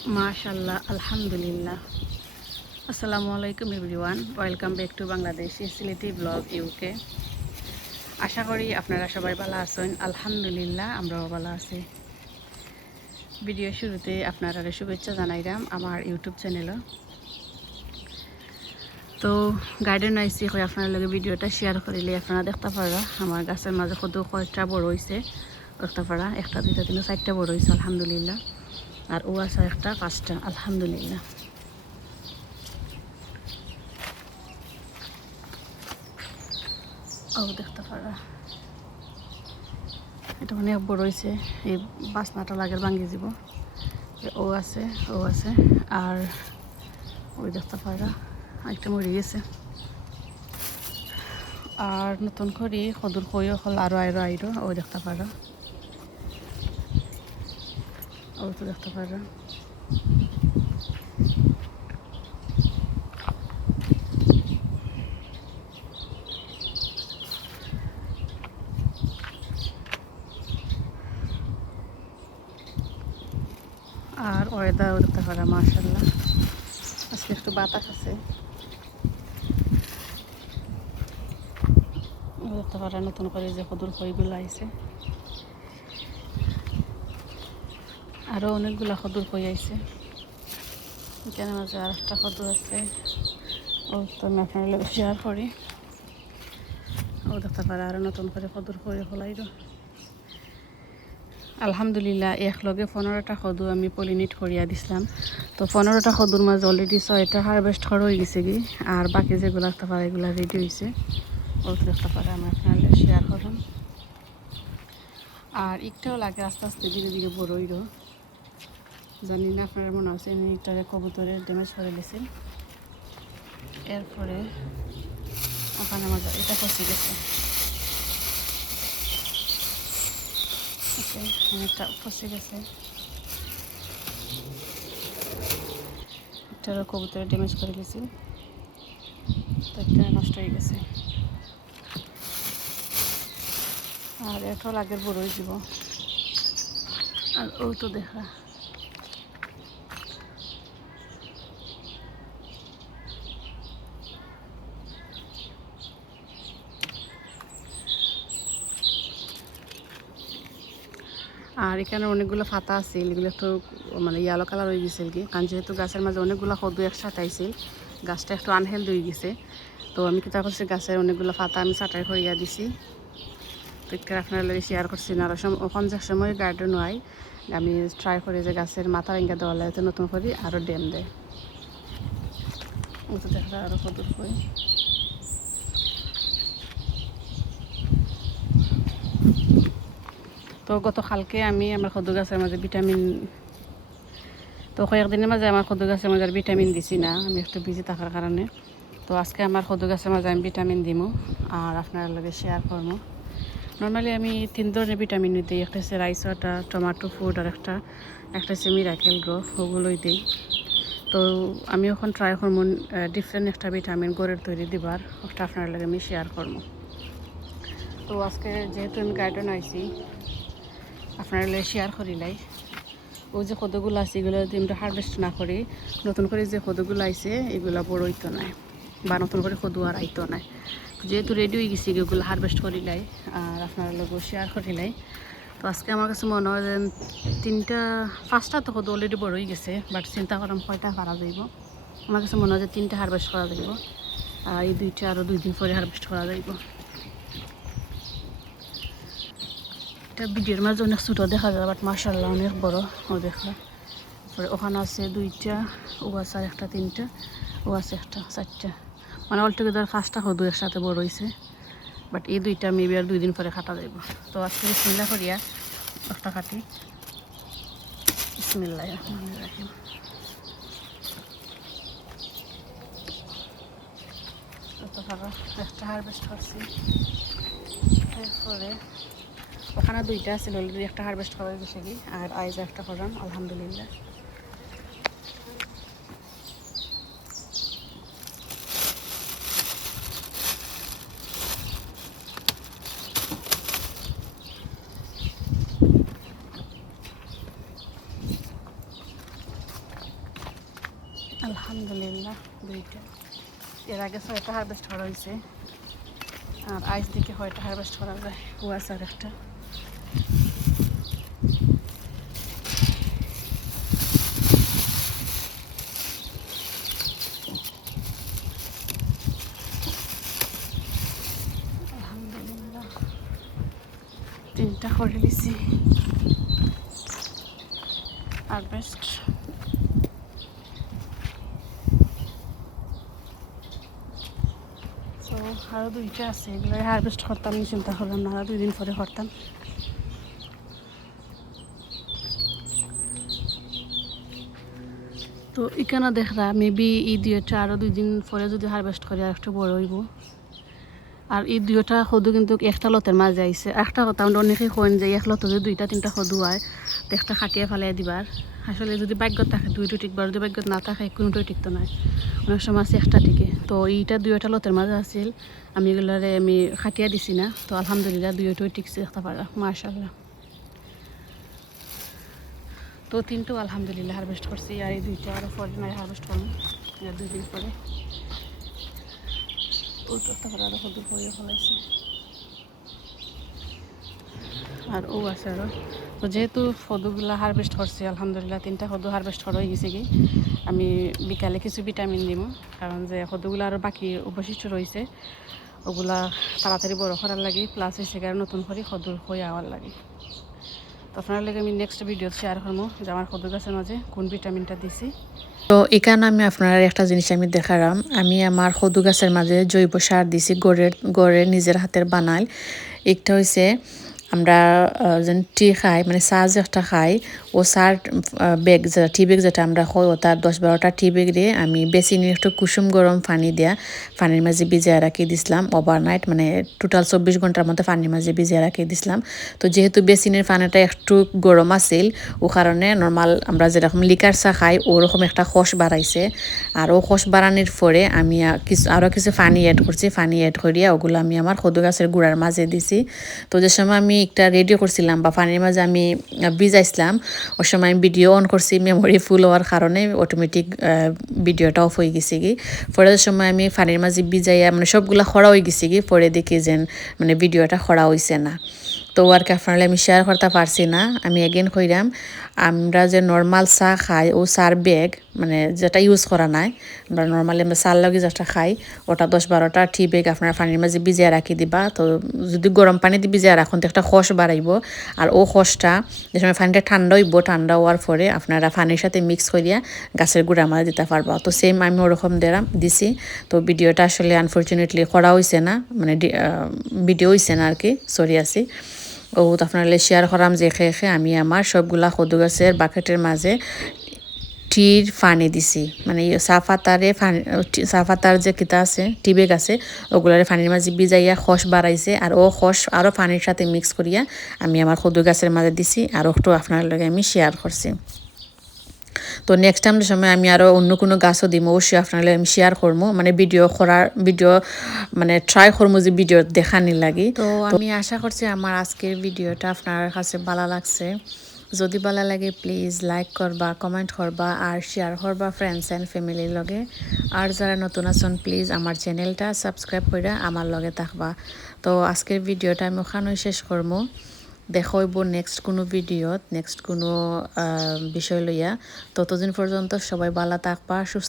মাশাআল্লাহ, আলহামদুলিল্লাহ। আসসালামু আলাইকুম everyone, welcome back to Bangladeshi Sylheti blog UK. আশা করি আপনারা সবাই ভালো আছেন। আলহামদুলিল্লাহ, আমরাও ভালো আছি। ভিডিও শুরুতে আপনারা শুভেচ্ছা জানাইলাম আমার ইউটিউব চ্যানেলও। তো গার্ডেন আইসি হয় আপনার লগে ভিডিওটা শেয়ার করিলে আপনারা দেখতে পারা আমার গাছের মাঝে কত কয়েকটা বড় হয়েছে দেখতে পারা, একটা দুইটা তিনটা চারটা বড় হয়েছে আলহামদুলিল্লাহ। আর ও আছে একটা পাঁচটা আলহামদুলিল্লাহ। ও দেখতে পারা এটা অনেক বড় হয়েছে, এই বাসনাটা লাগের ভাঙ্গি যাব। ও আছে আর ওই দেখতে পারা একটা মরে গেছে। আর নতুন করে সদুর খইও হল আরো আইরো ও দেখতে পারা, ও তো দেখতে পারা। আর ওয়েদারও দেখতে পারা মাশাআল্লাহ, আজকে একটু বাতাস আছে। দেখতে পারা নতুন করে যে সদুর খইগুলো আইছে, আরও অনেকগুলা সদুর খই আইছে। এখানে মাঝে আর একটা সদুর আছে, ও তো আমি আপনার লোক শেয়ার করি। ও দেখতে পারা আরও নতুন করে সদুর খই হলাইরো। আলহামদুলিল্লাহ, এক লগে 15টা সদু আমি পলিনেট করিয়া দিছিলাম। তো 15টা সদুর মাঝে অলরেডি 6টা হারভেস্ট করা হয়ে গেছে কি, আর বাকি যেগুলো দেখতে পারা এগুলো রেডি হয়েছে। ও দেখতে পারা আমি আপনার শেয়ার করলাম। আর একটাও লাগে আস্তে আস্তে ধীরে ধীরে বড় হইল। জানি না আপনারা মনে আছে একটারে কবুতরে ড্যামেজ করে দিয়েছিল, এরপরে ওখানে আমার এটা ফসে গেছে। ওকে, অনেকটা ফসে গেছে, একটারও কবুতরে ড্যামেজ করে দিয়েছিল, তো একটা নষ্ট হয়ে গেছে। আর এটাও লাগের বড় হয়ে যাব। আর ও তো দেখা আর এখানে অনেকগুলো পাতা আছে, এগুলো একটু মানে ইয়েলো কালার হয়ে গেছে কি, কারণ যেহেতু গাছের মাঝে অনেকগুলো সদু একসাথে আইছিল, গাছটা একটু আনহেলদি হয়ে গেছে। তো আমি কিতা করছি, গাছের অনেকগুলো পাতা আমি ছাঁটাই করিয়া দিছি। তো আপনার লগে শেয়ার করছি না। আর ওখান যে সময় গার্ডেন হয় আমি ট্রাই করি যে গাছের মাথা ভেঙে দেওয়া লাগে নতুন করে আরও ড্যাম দেয়। ও তো দেখা আরও সদুর কই। তো গতকালকে আমি আমার সদু গাছের মাঝে ভিটামিন, তো কয়েকদিনের মাঝে আমার সদু গাছের মাঝে আর ভিটামিন দিছি না, আমি একটু বিজি থাকার কারণে। তো আজকে আমার সদু গাছের মাঝে আমি ভিটামিন দিমু আর আপনার লগে শেয়ার করবো। নর্মালি আমি 3 ধরনের ভিটামিন দিই, একটা হচ্ছে রাইস ওয়াটার, টমেটো ফুড, আর একটা হচ্ছে মিরাকেল গ্রো, ওগুলোই দিই। তো আমি এখন ট্রাই করবো ডিফারেন্ট একটা ভিটামিন গড়ের তৈরি দিবার, ওটা আপনার লগে আমি শেয়ার করবো। তো আজকে যেহেতু আমি গার্ডেন আইছি আপনার লগে শেয়ার করিলাই। ওই যে কদগুলো আছে এগুলো যদি আমরা হারভেস্ট না করি, নতুন করে যে কদগুলো আইছে এগুলো বড় হইতো না, বা নতুন করে কদু আর আইতো না। যেহেতু রেডি হয়ে গেছি এগুলো হারভেস্ট করিলাই আর আপনার লোক শেয়ার করিলাই। তো আজকে আমার কাছে মনে হয় যে 5টা তো কদু অলরেডি বড় হয়ে গেছে, বাট চিন্তা করলাম কয়টা করা যাইব। আমার কাছে মনে হয় যে 3টা হারভেস্ট করা যাইব, আর এই 2টা আরও 2 দিন পরে হারভেস্ট করা যাইব। এটা ভিডিওর মাঝে অনেক ছোটো দেখা যায়, বাট মাশাআল্লাহ অনেক বড়। ও দেখা পরে ওখানে আছে 2টা, ও আছে আর একটা 3টা, ও আছে একটা 4টা, মানে অলটুগেদার 5টা কদু একসাথে বড় হয়েছে। বাট এই 2টা মেবি আর 2 দিন পরে কাটা যাইব। তো আজকে বিসমিল্লাহ করিয়া একটা কাটি। বিসমিল্লাহির রহমানির রহিম। একটা হারভেস্ট করছি, এরপরে ওখানে 2টা ছিল অলরেডি, একটা হারভেস্ট করা গেছে কি, আর আইজ একটা করলাম আলহামদুলিল্লাহ। আলহামদুলিল্লাহ দুইটা এর আগে 6টা হারভেস্ট করা হয়েছে আর আইস দিকে হয়টা হারভেস্ট করা যায় কুয়াশা আর একটা আলহামদুলিল্লাহ 3টা করে দিছি হারভেস্ট তো আরও 2টা আছে এগুলো হারভেস্ট করতাম নি চিন্তা করলাম না 2 দিন পরে করতাম তো এখানে দেখরা মেবি এই দুইটা আরও 2 দিন পরে যদি হারভেস্ট করি আর একটু বড় হইব আর এই দুইটা সদু কিন্তু একটা লতের মাঝে আইছে একটা কথা আমরা অনেকে কইন যে এক লতে যদি 2টা 3টা সদু হয় তো একটা খাটিয়ে ফেলাই দিবার আসলে যদি ভাগ্যত থাকে 2টো টিকবার যদি ভাগ্যত না থাকে কোনোটাই টিকতো না অনেক সময় আছে একটা টিকে তো এইটা 2টা লতের মাঝে আছিল আমি এগুলারে আমি খাটিয়ে দিছি না তো আলহামদুলিল্লাহ 2টোই টিকছে একটা পারা মাশাআল্লাহ তো 3টো আলহামদুলিল্লাহ হারভেস্ট করছি আর এই 2টা আরও পরে নাই হারভেস্ট করবো 2 দিন পরে ওইটা একটা পারা আরও সদু হয়ে ফেলাইছে আর ও আছে আরও তো যেহেতু সদুগুলা হারভেস্ট করছি আলহামদুলিল্লাহ 3টা সদু হারভেস্ট করা হয়ে গেছে কি আমি বিকালে কিছু ভিটামিন দিব কারণ যে সদুগুলো আরও বাকি অবশিষ্ট রয়েছে ওগুলা তাড়াতাড়ি বড় করার লাগে প্লাস সেখানে নতুন করে সদুর হয়ে আওয়ার লাগে তো আপনার লাগে আমি নেক্সট ভিডিও শেয়ার করবো যে আমার সদু গাছের মাঝে কোন ভিটামিনটা দিছি তো এখানে আমি আপনার একটা জিনিস আমি দেখালাম আমি আমার সদু গাছের মাঝে জৈব সার দিছি গড়ের নিজের হাতের বানাই একটা হয়েছে আমরা যেন টি খাই মানে চা যেটা খাই ও চার বেগ যেটা টি বেগ যেটা আমরা খাই ও তার 10-12টা টি বেগ দিয়ে আমি বেসিনে একটু কুসুম গরম পানি দেয়া পানির মাঝে ভিজিয়ে রাখি দিছিলাম ওভারনাইট মানে টোটাল 24 ঘন্টার মধ্যে পানির মাঝে ভিজিয়ে রাখি দিছিলাম তো যেহেতু বেসিনের পানিটা একটু গরম আছিল ও কারণে নর্মাল আমরা যেরকম লিকার চা খাই ওরকম একটা খস বাড়াইছে আর ও খস বাড়ানোর পরে আমি আরও কিছু পানি অ্যাড করছি পানি অ্যাড করিয়া ওগুলো আমি আমার সদু গাছের গুঁড়ার মাঝে দিছি তো যে সময় আমি একটা রেডি করছিলাম বা পানির মাঝে আমি ভিজাইছিলাম ওই সময় আমি ভিডিও অন করছি মেমোরি ফুল হওয়ার কারণে অটোমেটিক ভিডিওটা অফ হয়ে গেছে কি পরে সময় আমি পানির মাঝে ভিজাইয়া মানে সবগুলা খরা হয়ে গেছে কি পরে দেখি যে মানে ভিডিওটা খরা হয়েছে না তো আর কি আপনারা আমি শেয়ার করতে পারছি না আমি এগেন কইরাম আমরা যে নর্মাল চা খাই ও চার ব্যাগ মানে যেটা ইউজ করা নাই আমরা নর্মালি আমরা চার লগে যেটা খাই ওটা 10-12টা টি ব্যাগ আপনারা পানির মাঝে ভিজিয়ে রাখি দিবা তো যদি গরম পানি দিয়ে ভিজিয়ে রাখুন তো একটা খস বাড়াইব আর ও খসটা যে সময় পানিটা ঠান্ডা হইব ঠান্ডা হওয়ার পরে আপনারা পানির সাথে মিক্স করিয়া গাছের গুঁড়া মাঝে দিতে পারবা তো সেম আমি ওরকম দিছি তো ভিডিওটা আসলে আনফর্চুনেটলি করা হয়েছে না মানে ভিডিও হয়েছে না আর কি সরি আছি ও তো আপনারা শেয়ার করাম যে খেয়ে আমি আমার সবগুলা সদু গাছের বাকেটের মাঝে টির পানি দিছি মানে সাফাতার যে কিতা আছে টি বেগ আছে ওগুলার পানির মাঝে ভিজাইয়া খস বাড়াইছে আর ও খস আরও পানির সাথে মিক্স করিয়া আমি আমার সদু গাছের মাঝে দিছি আর একটু আপনার লগে আমি শেয়ার করছি তো নেক্সট টাইম সময় আমি আরও অন্য কোনো গাছও দিম অবশ্যই আপনারা আমি শেয়ার করবো মানে ভিডিও মানে ট্রাই করবো যে ভিডিও দেখানি লাগে তো আমি আশা করছি আমার আজকের ভিডিওটা আপনার কাছে ভালো লাগছে যদি ভালো লাগে প্লিজ লাইক করবা কমেন্ট করবা আর শেয়ার করবা ফ্রেন্ডস অ্যান্ড ফ্যামিলির লগে আর যারা নতুন আছেন প্লিজ আমার চ্যানেলটা সাবস্ক্রাইব করে আমার লগে থাকবা তো আজকের ভিডিওটা আমি ওখানেই শেষ করবো দেখা হইব নেক্সট কোনো ভিডিওত নেক্সট কোনো বিষয় লইয়া ততদিন পর্যন্ত সবাই ভালো থাকবা সুস্থ